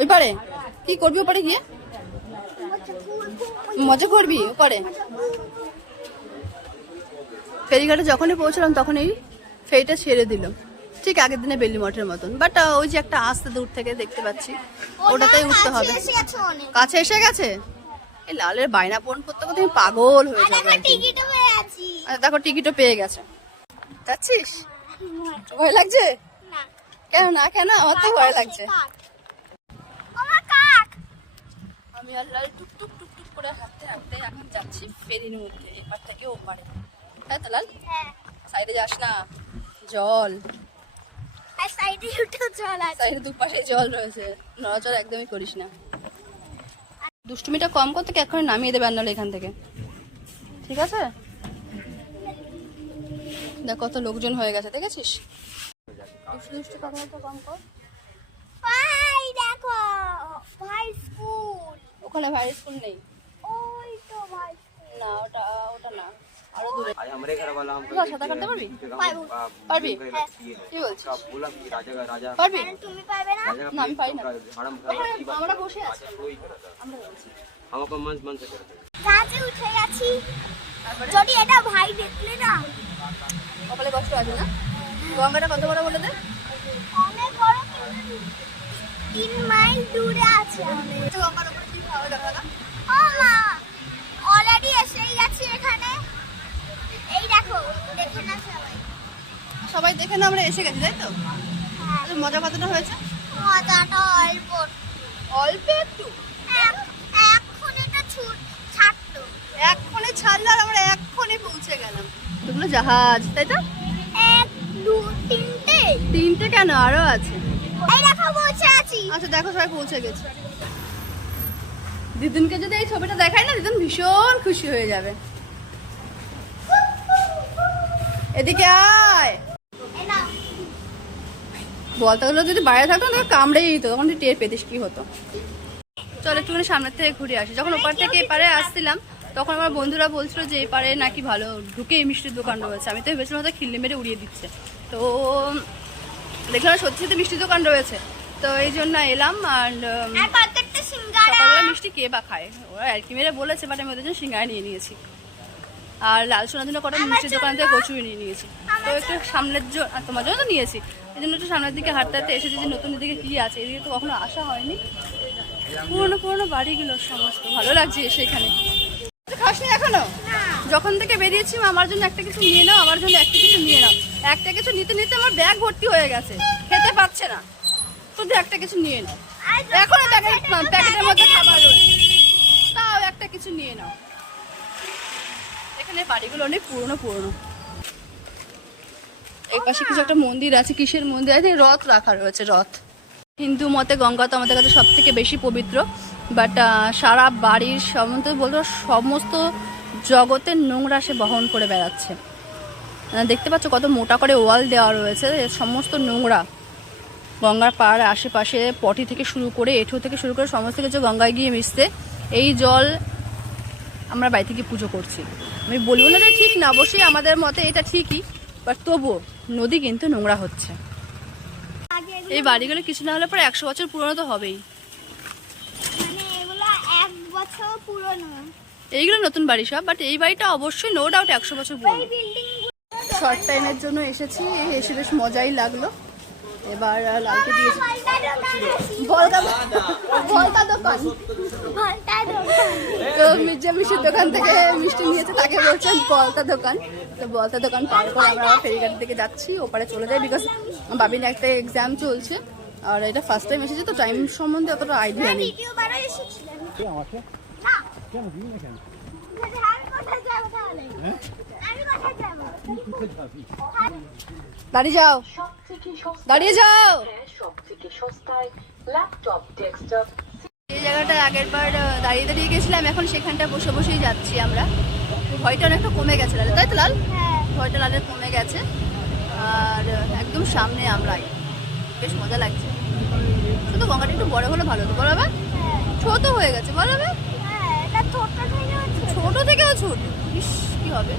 ওই পারে কি করবি ওপারে গিয়ে? মজা করবি ওপারে? ফেরিঘাটে যখনই পৌঁছলাম তখনই ফেরিটা ছেড়ে দিল। ঠিক আগের দিনে বেলি মঠের মতন। বাট ওই যে একটা আস্তে দূর থেকে দেখতে পাচ্ছি। ওটাতেই উঠতে হবে। কাছে এসে গেছে এই লালের বায়না পূরণ করতে করতে আমি পাগল হয়ে যাব দেখো টিকিটও পেয়ে গেছে। যাচ্ছিস? ভয় লাগছে? কেন না? কেন? আমার তো ভয় লাগছে। আমি আর লাল টুক টুক টুক টুক করে হাঁটতে হাঁটতে এখন যাচ্ছি ফেরির মধ্যে এপার থেকে ওপারে। তাই তো লাল? হ্যাঁ। সাইডে যাস না জল। সাইডে জল আছে। সাইডে দুপাশে জল রয়েছে নড়াচড়া একদমই করিস না। দুষ্টুমিটা কম করতে কি এখন নামিয়ে দেবে আন্নালে এখান থেকে। ঠিক আছে? দেখ কত লোকজন হয়ে গেছে দেখেছিস? দুষ্টু দুষ্টু কথাবার্তা কম কর। ভাই দেখো ভাই স্কুল। ওখানে ভাই স্কুল নেই। ওই তো ভাই না ওটা ওটা না। আরও দূরে। কাটতে পারবি? পারবি। হ্যাঁ। কি বলছিস? হ্যাঁ, না? আমি পারি না। আমরা আছি। আমরা বলছি। যদি এটা ভাই দেখলে না। কপালে কষ্ট আছে না? গঙ্গাটা কত বড় বলে দে? অনেক তিন মাইল দূরে আছে গঙ্গার সবাই দেখে না আমরা এসে গেছি তাই তো? মজা কতটা হয়েছে? মজাটা অল্প। অল্প একটু? এক- এখন এটা ছুট ছাড়লো। এক্ষণে ছাড়লো আর আমরা এক্ষণে পৌঁছে গেলাম। এগুলো জাহাজ তাই তো? এক দু তিনটে। তিনটে কেন? আরও আছে। এই দেখো বসে আছি। আচ্ছা দেখো সবাই পৌঁছে গেছে। দিদুনকে যদি এই ছবিটা দেখাই না দিদুন ভীষণ খুশি হয়ে যাবে। এদিকে আয়। বলতাগুলো যদি বাইরে থাকতো না কামড়েই দিত তখন তুই টের পেতিস কি হতো। চল একটুখানি সামনের থেকে ঘুরে আসি। যখন ওপার থেকে এপারে আসছিলাম তখন আমার বন্ধুরা বলছিল যে এপারে নাকি ভালো ঢুকে মিষ্টির দোকান রয়েছে। আমি তো ভেবেছিলাম হয়তো খিল্লি মেরে উড়িয়ে দিচ্ছে। তো দেখলাম সত্যি সত্যি মিষ্টির দোকান রয়েছে। তো এই জন্য এলাম আর মিষ্টি কে বা খায়? ওরা আর কি মেরে বলেছে বাট আমি ওদের জন্য সিঙ্গারা নিয়ে নিয়েছি। আর লাল সোনার জন্য কটা মিষ্টির দোকান থেকে কচুরি নিয়ে নিয়েছি। তো একটু সামনের জন্য আর তোমার জন্য তো নিয়েছি। এই জন্য একটু সামনের দিকে হাঁটতে হাঁটতে এসেছি যে নতুন দিকে কি আছে। এদিকে তো কখনো আসা হয়নি। পুরোনো পুরোনো বাড়িগুলো সমস্ত ভালো লাগছে সেখানে। খাসনি এখনও? যখন থেকে বেরিয়েছি আমার জন্য একটা কিছু নিয়ে নাও আমার জন্য একটা কিছু নিয়ে নাও। একটা কিছু নিতে নিতে আমার ব্যাগ ভর্তি হয়ে গেছে। খেতে পাচ্ছে না। শুধু একটা কিছু নিয়ে নাও। এখনও প্যাকেট প্যাকেটের মধ্যে খাবার রয়েছে। তাও একটা কিছু নিয়ে নাও। মন্দির আছে, কিসের রথ রাখা রয়েছে, রথ। হিন্দু মতে গঙ্গা তো আমাদের কাছে সব থেকে বেশি পবিত্র বাট সারা বাড়ির সমস্ত সমস্ত জগতের নোংরা সে বহন করে বেড়াচ্ছে। দেখতে পাচ্ছ কত মোটা করে ওয়াল দেওয়া রয়েছে সমস্ত নোংরা। গঙ্গার পাড় আশেপাশে পটি থেকে শুরু করে এঁঠো থেকে শুরু করে সমস্ত কিছু গঙ্গায় গিয়ে মিশতে এই জল আমরা বাড়ি থেকে পুজো করছি। আমি বলব না যে ঠিক না অবশ্যই আমাদের মতে এটা ঠিকই বাট তবুও নদী কিন্তু নোংরা হচ্ছে। এই বাড়িগুলো কিছু না হলে পরে একশো বছর পুরনো তো হবেই। মানে এগুলো এক বছর পুরনো। এইগুলো নতুন বাড়ি সব বাট এই বাড়িটা অবশ্যই নো ডাউট একশো বছর পুরনো। শর্ট টাইমের জন্য এসেছি এসে বেশ মজাই লাগল। এবার লালকে দিয়েছি ভলকা ভলকা দোকান। তো মির্জা মিষ্টির দোকান থেকে মিষ্টি নিয়েছে তাকে বলছেন বলতা দোকান। তো বলতা দোকান পার করে আমরা ফেরিঘাটের দিকে যাচ্ছি ওপারে চলে যাই বিকজ একটা এক্সাম চলছে। আর এটা ফার্স্ট টাইম এসেছে তো টাইম সম্বন্ধে অতটা আইডিয়া নেই না বলছে, আমি কোথায় যাব তাহলে আমি কোথায় যাব দাঁড়িয়ে যাও। দাঁড়িয়ে যাও। সবথেকে সস্তায় ল্যাপটপ ডেস্কটপ এই জায়গাটা আগের বার দাঁড়িয়ে দাঁড়িয়ে গেছিলাম এখন সেখানটা বসে বসেই যাচ্ছি আমরা। ভয়টা অনেকটা কমে গেছে লাল। তাই তো লাল? হ্যাঁ। ভয়টা লালের কমে গেছে। আর একদম সামনে আমরাই। বেশ মজা লাগছে। শুধু গঙ্গাটা একটু বড় হলে ভালো হতো বলো আবার? হ্যাঁ। ছোট হয়ে গেছে বলো আবার? হ্যাঁ ছোট থেকে হচ্ছে ছোট থেকেও ছোট? ইস কি হবে?